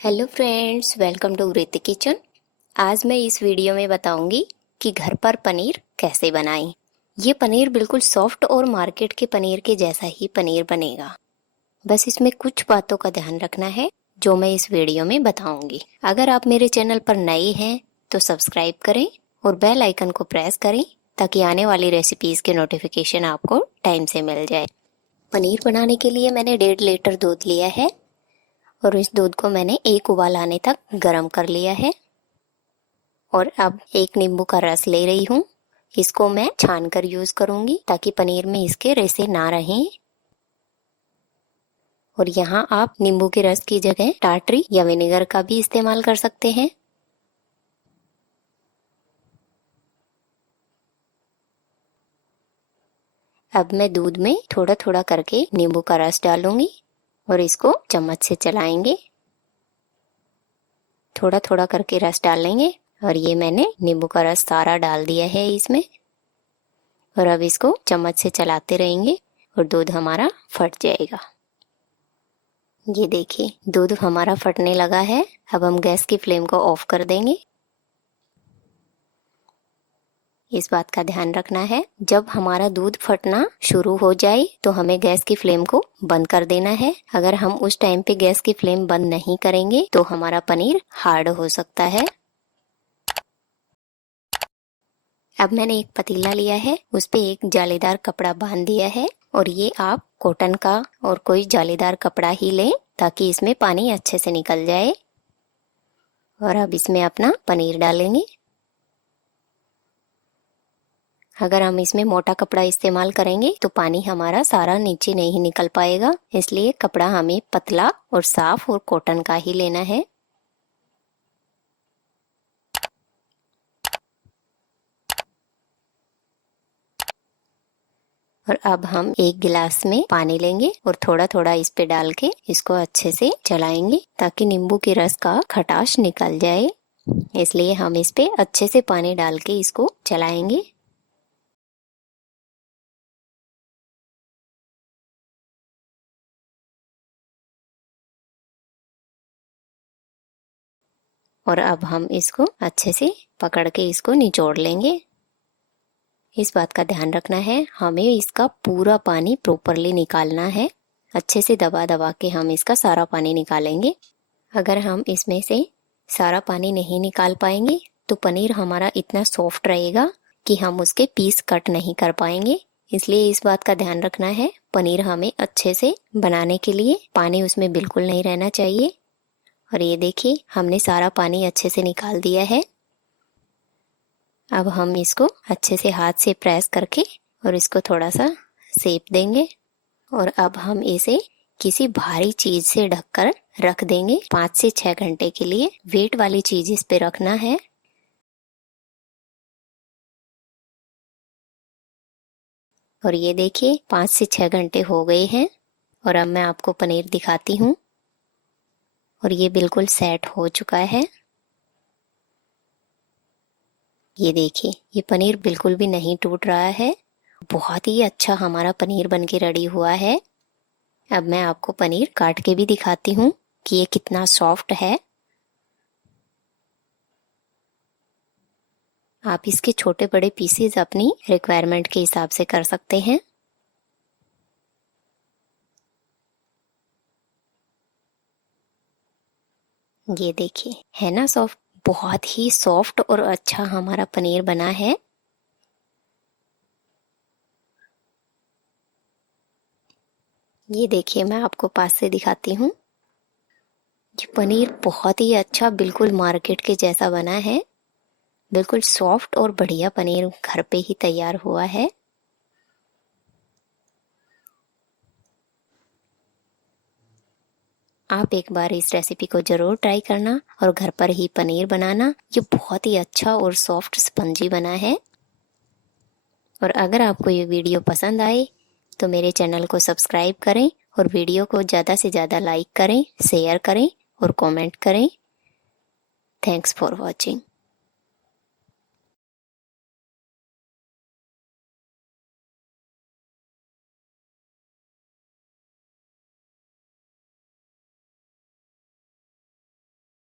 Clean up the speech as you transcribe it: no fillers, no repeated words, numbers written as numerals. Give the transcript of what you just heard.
Hello friends, welcome to रीति kitchen. आज मैं इस वीडियो में बताऊंगी कि घर पर पनीर कैसे बनाएं। ये पनीर बिल्कुल सॉफ्ट और मार्केट के पनीर के जैसा ही पनीर बनेगा। बस इसमें कुछ बातों का ध्यान रखना है जो मैं इस वीडियो में बताऊंगी। अगर आप मेरे चैनल पर नए हैं तो सब्सक्राइब करें और बेल आइकन को प्रेस करें ताकि आने वाली रेसिपीज के नोटिफिकेशन आपको टाइम से मिल जाए। पनीर बनाने के लिए मैंने 1.5 लीटर दूध लिया है और इस दूध को मैंने एक उबाल आने तक गर्म कर लिया है। और अब एक नींबू का रस ले रही हूँ। इसको मैं छान कर यूज करूंगी ताकि पनीर में इसके रेसे ना रहें। और यहाँ आप नींबू के रस की जगह टाटरी या विनेगर का भी इस्तेमाल कर सकते हैं। अब मैं दूध में थोड़ा थोड़ा करके नींबू का रस डालूंगी और इसको चम्मच से चलाएंगे। थोड़ा थोड़ा करके रस डालेंगे और ये मैंने नींबू का रस सारा डाल दिया है इसमें। और अब इसको चम्मच से चलाते रहेंगे और दूध हमारा फट जाएगा। ये देखिए दूध हमारा फटने लगा है। अब हम गैस की फ्लेम को ऑफ कर देंगे। इस बात का ध्यान रखना है, जब हमारा दूध फटना शुरू हो जाए तो हमें गैस की फ्लेम को बंद कर देना है। अगर हम उस टाइम पे गैस की फ्लेम बंद नहीं करेंगे तो हमारा पनीर हार्ड हो सकता है। अब मैंने एक पतीला लिया है, उस पे एक जालीदार कपड़ा बांध दिया है। और ये आप कॉटन का और कोई जालीदार कपड़ा ही लें ताकि इसमें पानी अच्छे से निकल जाए। और अब इसमें अपना पनीर डालेंगे। अगर हम इसमें मोटा कपड़ा इस्तेमाल करेंगे तो पानी हमारा सारा नीचे नहीं निकल पाएगा, इसलिए कपड़ा हमें पतला और साफ और कॉटन का ही लेना है। और अब हम एक गिलास में पानी लेंगे और थोड़ा थोड़ा इस पे डाल के इसको अच्छे से चलाएंगे ताकि नींबू के रस का खटास निकल जाए। इसलिए हम इस पे अच्छे से पानी डाल के इसको चलाएंगे। और अब हम इसको अच्छे से पकड़ के इसको निचोड़ लेंगे। इस बात का ध्यान रखना है, हमें इसका पूरा पानी प्रॉपरली निकालना है। अच्छे से दबा दबा के हम इसका सारा पानी निकालेंगे। अगर हम इसमें से सारा पानी नहीं निकाल पाएंगे तो पनीर हमारा इतना सॉफ्ट रहेगा कि हम उसके पीस कट नहीं कर पाएंगे। इसलिए इस बात का ध्यान रखना है, पनीर हमें अच्छे से बनाने के लिए पानी उसमें बिल्कुल नहीं रहना चाहिए। और ये देखिए हमने सारा पानी अच्छे से निकाल दिया है। अब हम इसको अच्छे से हाथ से प्रेस करके और इसको थोड़ा सा सेक देंगे। और अब हम इसे किसी भारी चीज से ढककर रख देंगे 5 से 6 घंटे के लिए। वेट वाली चीज इस पे रखना है। और ये देखिए 5 से 6 घंटे हो गए हैं और अब मैं आपको पनीर दिखाती हूँ। और ये बिल्कुल सेट हो चुका है। ये देखिए ये पनीर बिल्कुल भी नहीं टूट रहा है। बहुत ही अच्छा हमारा पनीर बनके रेडी हुआ है। अब मैं आपको पनीर काट के भी दिखाती हूँ कि ये कितना सॉफ्ट है। आप इसके छोटे बड़े पीसेस अपनी रिक्वायरमेंट के हिसाब से कर सकते हैं। ये देखिए है ना सॉफ्ट, बहुत ही सॉफ्ट और अच्छा हमारा पनीर बना है। ये देखिए मैं आपको पास से दिखाती हूँ। ये पनीर बहुत ही अच्छा बिल्कुल मार्केट के जैसा बना है। बिल्कुल सॉफ्ट और बढ़िया पनीर घर पे ही तैयार हुआ है। आप एक बार इस रेसिपी को जरूर ट्राई करना और घर पर ही पनीर बनाना। ये बहुत ही अच्छा और सॉफ्ट स्पंजी बना है। और अगर आपको ये वीडियो पसंद आए तो मेरे चैनल को सब्सक्राइब करें और वीडियो को ज़्यादा से ज़्यादा लाइक करें, शेयर करें और कमेंट करें। Thanks for watching.